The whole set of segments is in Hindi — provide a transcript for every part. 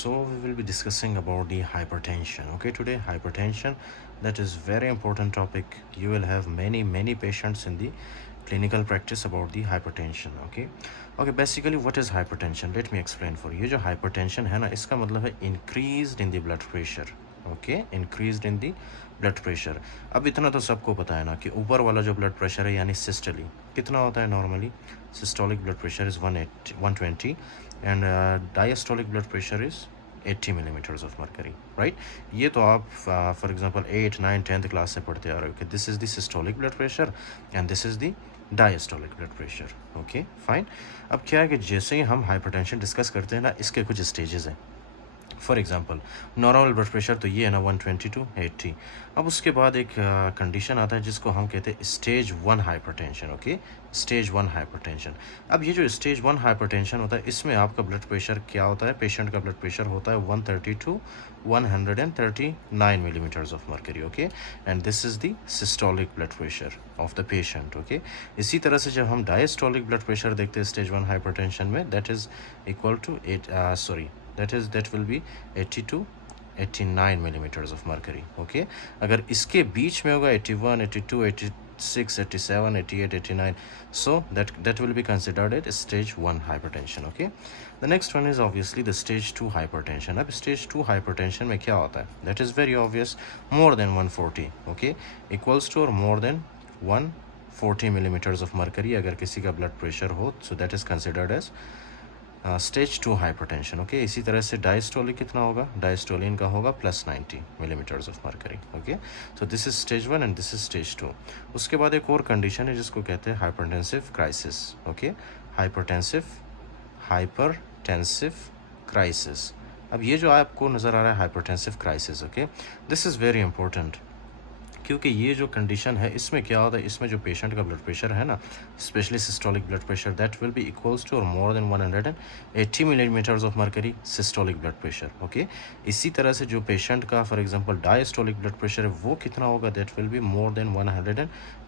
So we will be discussing about the hypertension. Okay, today hypertension, that is very important topic. You will have many patients in the clinical practice about the hypertension. Okay, basically what is hypertension? Let me explain for you. जो hypertension है ना, इसका मतलब है increased in the blood pressure. Okay, increased in the blood pressure. अब इतना तो सबको पता है ना कि ऊपर वाला जो ब्लड प्रेशर है यानी सिस्टली कितना होता है normally. Systolic blood pressure is 120 and diastolic blood pressure is 80 millimetres of mercury. Right, ये तो आप फॉर एग्जांपल 8, 9, 10th क्लास से पढ़ते आ रहे हो कि this is the systolic blood pressure and this is the diastolic blood pressure. Okay fine. अब क्या है कि जैसे ही हम हाइपरटेंशन डिस्कस करते हैं ना, इसके कुछ स्टेजेस हैं. For example normal blood pressure तो ये है ना 120 to 80. अब उसके बाद एक कंडीशन आता है जिसको हम कहते हैं stage 1 hypertension. Okay, stage 1 hypertension. अब ये जो स्टेज 1 हाइपरटेंशन होता है, इसमें आपका ब्लड प्रेशर क्या होता है, पेशेंट का ब्लड प्रेशर होता है 130 to 139 millimetres of mercury. Okay, and this is the systolic blood pressure of the patient. Okay, इसी तरह से जब हम डायस्टोलिक ब्लड प्रेशर देखते हैं स्टेज 1 हाइपरटेंशन में, that is equal to that will be 80 to 89 millimeters of mercury. Okay, अगर इसके बीच में होगा 81, 82, 86, 87, 88, 89, so that will be considered a stage 1 hypertension. Okay, the next one is obviously the stage 2 hypertension. अब stage 2 hypertension में क्या होता है? That is very obvious, more than 140. Okay, equals to or more than 140 millimeters of mercury अगर किसी का blood pressure हो, so that is considered as stage 2 hypertension. Okay, इसी तरह से डायस्टोलिक कितना होगा, डायस्टोलिन का होगा +90 millimetres of mercury. Okay, so this is stage 1 and this is stage 2. उसके बाद एक और कंडीशन है जिसको कहते हैं hypertensive crisis. Okay, hypertensive crisis. अब ये जो आपको नज़र आ रहा है hypertensive crisis, okay, this is very important क्योंकि ये जो कंडीशन है इसमें क्या होता है, इसमें जो पेशेंट का ब्लड प्रेशर है ना, specially systolic blood pressure, that will be equals to और more than 180 millimeters of mercury systolic blood pressure. Okay, इसी तरह से जो पेशेंट का for example diastolic blood pressure है वो कितना होगा, that will be more than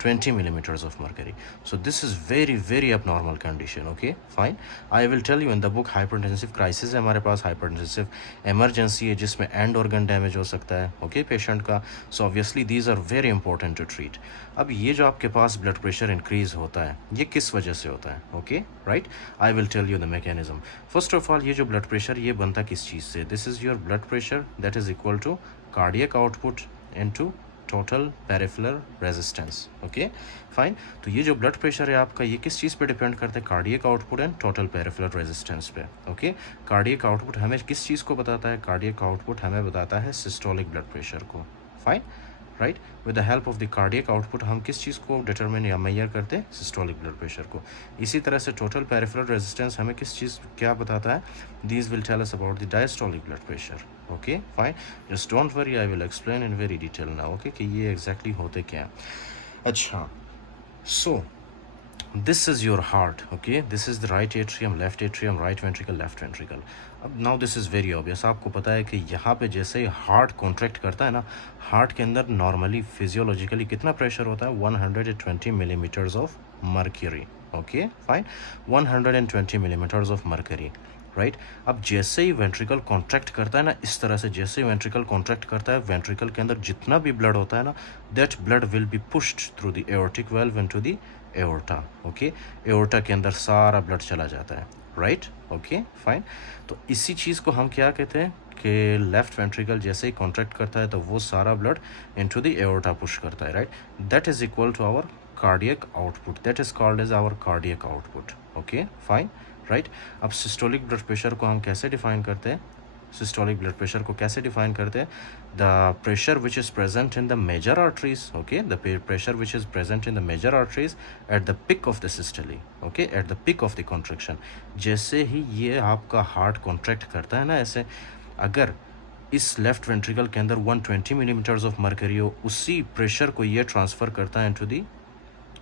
120 millimeters of mercury. So this is very abnormal condition. Okay, fine. I will tell you in the book hypertensive crisis है हमारे पास, hypertensive emergency है जिसमें end organ damage हो सकता है. Okay, patient का. So obviously these are very important to treat. अब ये जो आपके पास blood pressure increase होता है, ये किस वजह से होता है? Okay, right? I will tell you the mechanism. First of all, ये जो blood pressure ये बनता किस चीज़ से? This is your blood pressure that is equal to cardiac output into total peripheral resistance. Okay fine. तो ये जो ब्लड प्रेशर है आपका, ये किस चीज़ पे डिपेंड करता है, cardiac output and total peripheral resistance पे. ओके, कार्डियक आउटपुट हमें किस चीज़ को बताता है, कार्डियक आउटपुट हमें बताता है सिस्टोलिक ब्लड प्रेशर को. Fine, right. With the help of the cardiac output हम किस चीज़ को डिटरमिन या मेजर करते हैं, सिस्टोलिक ब्लड प्रेशर को. इसी तरह से टोटल पेरिफेरल रेजिस्टेंस हमें किस चीज़ क्या बताता है, these will tell us about the diastolic blood pressure. Okay fine, just don't worry, I will explain in very detail now. Okay, कि ये एग्जैक्टली होते क्या है. अच्छा, सो this is your heart. Okay, this is the right atrium, left atrium, right ventricle, left ventricle. अब now this is very obvious. आपको पता है कि यहाँ पे जैसे ही हार्ट कॉन्ट्रैक्ट करता है ना, हार्ट के अंदर नॉर्मली फिजियोलॉजिकली कितना प्रेशर होता है, 120 millimetres of mercury. Okay fine, 120 millimetres of mercury. Right, अब जैसे ही वेंट्रिकल कॉन्ट्रैक्ट करता है ना, इस तरह से जैसे ही वेंट्रिकल कॉन्ट्रैक्ट करता है, वेंट्रिकल के अंदर जितना भी ब्लड होता है ना, that blood will be pushed through the aortic valve into the aorta. Okay, aorta के अंदर सारा ब्लड चला जाता है. Right, okay fine. तो इसी चीज़ को हम क्या कहते हैं कि लेफ्ट वेंट्रिकल जैसे ही कॉन्ट्रैक्ट करता है तो वो सारा blood into the aorta push करता है. Right, that is equal to our cardiac output, that is called as our cardiac output. Okay fine, right. अब सिस्टोलिक ब्लड प्रेशर को हम कैसे डिफाइन करते हैं, सिस्टोलिक ब्लड प्रेशर को कैसे डिफाइन करते हैं, the pressure which is present in the major arteries. Okay, the pressure which is present in the major arteries at the peak of the systole. Okay, at the peak of the contraction. जैसे ही ये आपका हार्ट कॉन्ट्रैक्ट करता है ना, ऐसे अगर इस लेफ्ट वेंट्रिकल के अंदर 120 मिलीमीटर्स ऑफ मर्करी हो, उसी प्रेशर को ये ट्रांसफ़र करता है into the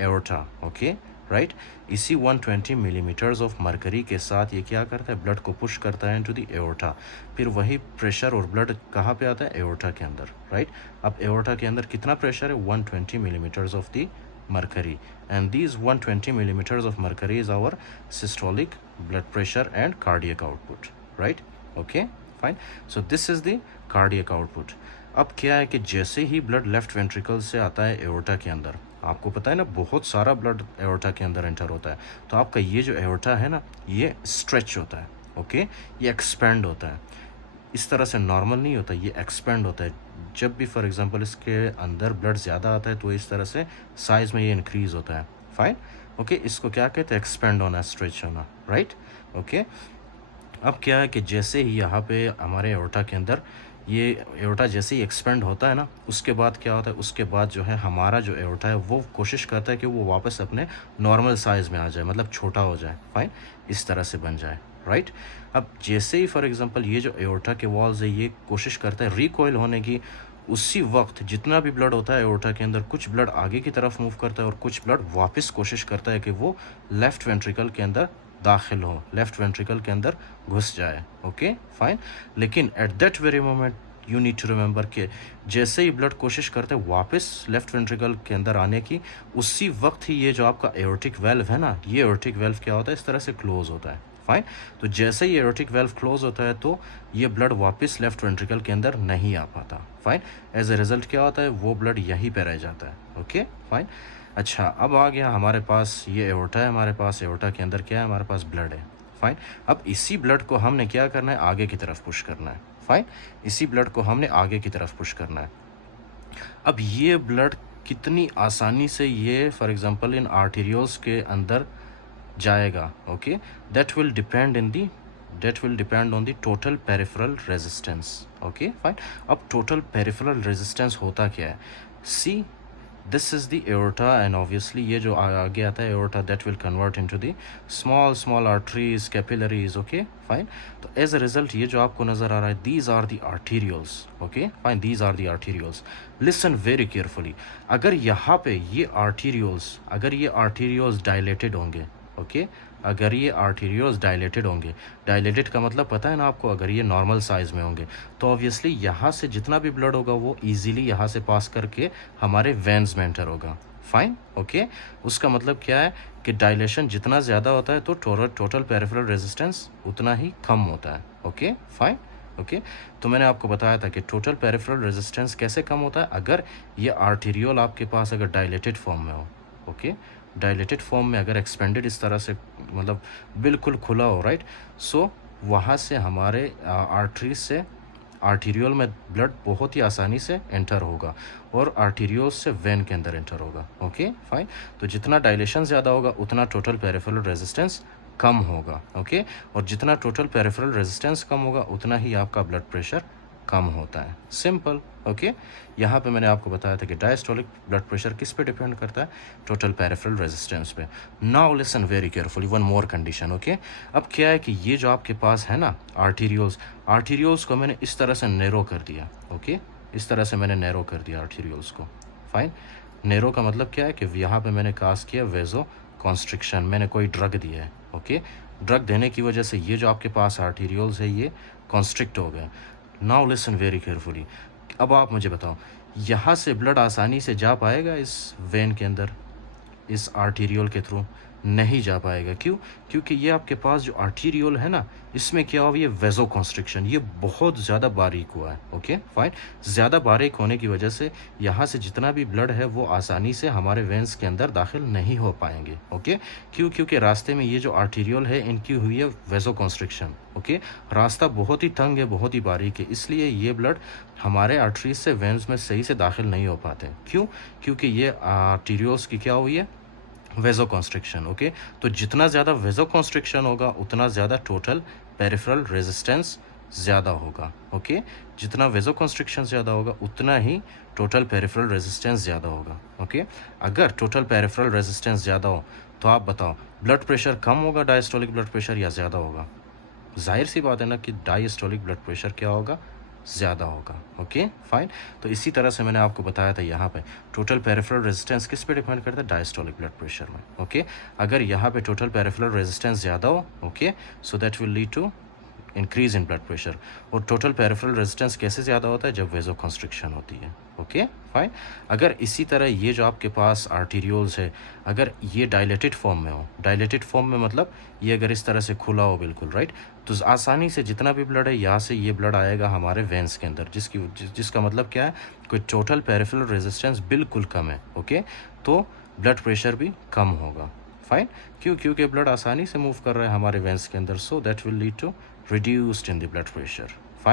aorta. Okay right, इसी 120 मिलीमीटर्स ऑफ मर्करी के साथ ये क्या करता है, ब्लड को पुश करता है इनटू द एओर्टा. फिर वही प्रेशर और ब्लड कहाँ पे आता है, एओर्टा के अंदर. राइट, अब एओर्टा के अंदर कितना प्रेशर है, 120 millimetres of the mercury, and these 120 millimetres of mercury is our systolic blood pressure and cardiac output. Right, okay fine. So this is the cardiac output. अब क्या है कि जैसे ही ब्लड लेफ्ट वेंट्रिकल से आता है एओर्टा के अंदर, आपको पता है ना बहुत सारा ब्लड एओर्टा के अंदर एंटर होता है, तो आपका ये जो एओर्टा है ना ये स्ट्रेच होता है, ओके, ये एक्सपेंड होता है। इस तरह से नॉर्मल नहीं होता, ये एक्सपेंड होता है। जब भी फॉर एग्जांपल इसके अंदर ब्लड ज़्यादा आता है तो इस तरह से साइज़ में ये इंक्रीज़ होता है, फाइन, ओके। इसको क्या कहते हैं, एक्सपेंड होना, स्ट्रेच होना, राइट, ओके। अब क्या है कि जैसे ही यहाँ पे हमारे एओर्टा के अंदर ये एओर्टा जैसे ही एक्सपेंड होता है ना, उसके बाद क्या होता है, उसके बाद जो है हमारा जो एओर्टा है वो कोशिश करता है कि वो वापस अपने नॉर्मल साइज़ में आ जाए, मतलब छोटा हो जाए, फाइन, इस तरह से बन जाए, राइट। अब जैसे ही फॉर एग्जांपल ये जो एओर्टा के वॉल्स है ये कोशिश करता है रिकॉइल होने की, उसी वक्त जितना भी ब्लड होता है एओर्टा के अंदर, कुछ ब्लड आगे की तरफ मूव करता है और कुछ ब्लड वापस कोशिश करता है कि वो लेफ़्ट वेंट्रिकल के अंदर दाखिल हो, लेफ़्ट वेंट्रिकल के अंदर घुस जाए, ओके, फाइन। लेकिन at that very moment you need to remember कि जैसे ही ब्लड कोशिश करते हैं वापस लेफ़्ट वेंट्रिकल के अंदर आने की, उसी वक्त ही ये जो आपका एओर्टिक वेल्व है ना, ये एओर्टिक वेल्व क्या होता है, इस तरह से क्लोज़ होता है, फाइन। तो जैसे ही एओर्टिक वेल्व क्लोज़ होता है तो ये ब्लड वापस लेफ़्ट वेंट्रिकल के अंदर नहीं आ पाता, फाइन। एज ए रिज़ल्ट क्या होता है, वो ब्लड यहीं पे रह जाता है, ओके, फाइन। अच्छा, अब आ गया हमारे पास ये एओर्टा है, हमारे पास एओर्टा के अंदर क्या है, हमारे पास ब्लड है, फाइन। अब इसी ब्लड को हमने क्या करना है, आगे की तरफ पुश करना है, फाइन। इसी ब्लड को हमने आगे की तरफ पुश करना है। अब ये ब्लड कितनी आसानी से ये फॉर एग्जांपल इन आर्टेरियोल्स के अंदर जाएगा, okay, that will depend on the total peripheral resistance, okay, fine. अब टोटल पेरिफेरल रेजिस्टेंस होता क्या है, see this is the aorta and obviously ये जो आगे आता है aorta that will convert into the small arteries, capillaries, okay, fine. तो एज अ रिजल्ट ये जो आपको नज़र आ रहा है, these are the arterioles, okay, fine, these are the arterioles. Listen very carefully, अगर यहाँ पे ये आर्टीरियल्स डायलेटेड होंगे, ओके, अगर ये आर्टीरियल्स डायलेटेड होंगे, डायलेटेड का मतलब पता है ना आपको, अगर ये नॉर्मल साइज़ में होंगे तो ऑब्वियसली यहाँ से जितना भी ब्लड होगा वो इजीली यहाँ से पास करके हमारे वेन्स में एंटर होगा, फाइन, ओके। उसका मतलब क्या है कि डायलेशन जितना ज़्यादा होता है तो टोटल पेरिफेरल रेजिस्टेंस उतना ही कम होता है, ओके, फाइन, ओके। तो मैंने आपको बताया था कि टोटल पेरिफेरल रेजिस्टेंस कैसे कम होता है, अगर ये आर्टीरियल आपके पास अगर डायलेटेड फॉर्म में हो, ओके, डायलेटेड फॉर्म में अगर एक्सपेंडेड इस तरह से मतलब बिल्कुल खुला हो, राइट। सो वहाँ से हमारे आर्टरीज से आर्टीरियल में ब्लड बहुत ही आसानी से एंटर होगा और आर्टीरियोस से वेन के अंदर एंटर होगा, ओके, फाइन। तो जितना डायलेशन ज़्यादा होगा उतना टोटल पेरिफेरल रेजिस्टेंस कम होगा, ओके, और जितना टोटल पेरिफेरल रेजिस्टेंस कम होगा उतना ही आपका ब्लड प्रेशर कम होता है, सिंपल, ओके। यहाँ पे मैंने आपको बताया था कि डायस्टोलिक ब्लड प्रेशर किस पे डिपेंड करता है, टोटल पेरिफेरल रेजिस्टेंस पे। Now listen very carefully, one more condition, okay. अब क्या है कि ये जो आपके पास है ना आर्टीरियोल्स को मैंने इस तरह से नैरो कर दिया, ओके, इस तरह से मैंने नैरो कर दिया आर्टीरियोल्स को, फाइन। नैरो का मतलब क्या है कि यहाँ पे मैंने काज किया वेजो कॉन्स्ट्रिक्शन, मैंने कोई ड्रग दिया है, ओके। ड्रग देने की वजह से ये जो आपके पास आर्टीरियोल्स है ये कॉन्स्ट्रिक्ट हो गए। नाउ लिसन वेरी केयरफुली, अब आप मुझे बताओ यहाँ से ब्लड आसानी से जा पाएगा इस वेन के अंदर, इस आर्टीरियल के थ्रू नहीं जा पाएगा, क्यों, क्योंकि ये आपके पास जो आर्टीरियल है ना इसमें क्या हुआ, ये वेजो कॉन्स्ट्रिक्शन ये बहुत ज़्यादा बारीक हुआ है, ओके, फाइन। ज़्यादा बारीक होने की वजह से यहाँ से जितना भी ब्लड है वो आसानी से हमारे वेंस के अंदर दाखिल नहीं हो पाएंगे, ओके, क्यों, क्योंकि रास्ते में ये जो आर्टीरियल है इनकी हुई है वेजो कॉन्स्ट्रिक्शन, ओके। रास्ता बहुत ही तंग है, बहुत ही बारीक है, इसलिए ये ब्लड हमारे आर्टरीज से वेंस में सही से दाखिल नहीं हो पाते, क्यों, क्योंकि ये आर्टीरियल्स की क्या हुई है, वेजो कॉन्स्ट्रिक्शन, ओके। तो जितना ज़्यादा वेजो कॉन्स्ट्रिक्शन होगा उतना ज़्यादा टोटल पेरिफेरल रेजिस्टेंस ज़्यादा होगा, ओके। जितना वेजो कॉन्स्ट्रिक्शन ज़्यादा होगा उतना ही टोटल पेरिफेरल रेजिस्टेंस ज़्यादा होगा, ओके। अगर टोटल पेरिफेरल रेजिस्टेंस ज़्यादा हो तो आप बताओ ब्लड प्रेशर कम होगा डायस्टोलिक ब्लड प्रेशर या ज़्यादा होगा, जाहिर सी बात है ना कि डायस्टोलिक ब्लड प्रेशर क्या होगा, ज़्यादा होगा, ओके, फाइन। तो इसी तरह से मैंने आपको बताया था यहाँ पे टोटल पेरिफेरल रेजिस्टेंस किस पे डिपेंड करता है, डायस्टोलिक ब्लड प्रेशर में, ओके। अगर यहाँ पे टोटल पेरिफेरल रेजिस्टेंस ज़्यादा हो, okay, so that will lead to increase in blood pressure. और टोटल पेरिफेरल रेजिस्टेंस कैसे ज़्यादा होता है, जब वेजो कॉन्स्ट्रिक्शन होती है, ओके, फाइन। अगर इसी तरह ये जो आपके पास आर्टीरियोल्स है अगर ये डायलेटेड फॉर्म में हो, डायलेटेड फॉर्म में मतलब ये अगर इस तरह से खुला हो बिल्कुल, राइट, तो आसानी से जितना भी ब्लड है यहाँ से ये ब्लड आएगा हमारे वेंस के अंदर, जिसका मतलब क्या है, कोई टोटल पेरिफेरल रेजिस्टेंस बिल्कुल कम है। ओके, तो ब्लड प्रेशर भी कम होगा। फाइन, क्योंकि ब्लड आसानी से मूव कर रहा है हमारे वेंस के अंदर, so that will lead to reduced in the blood pressure.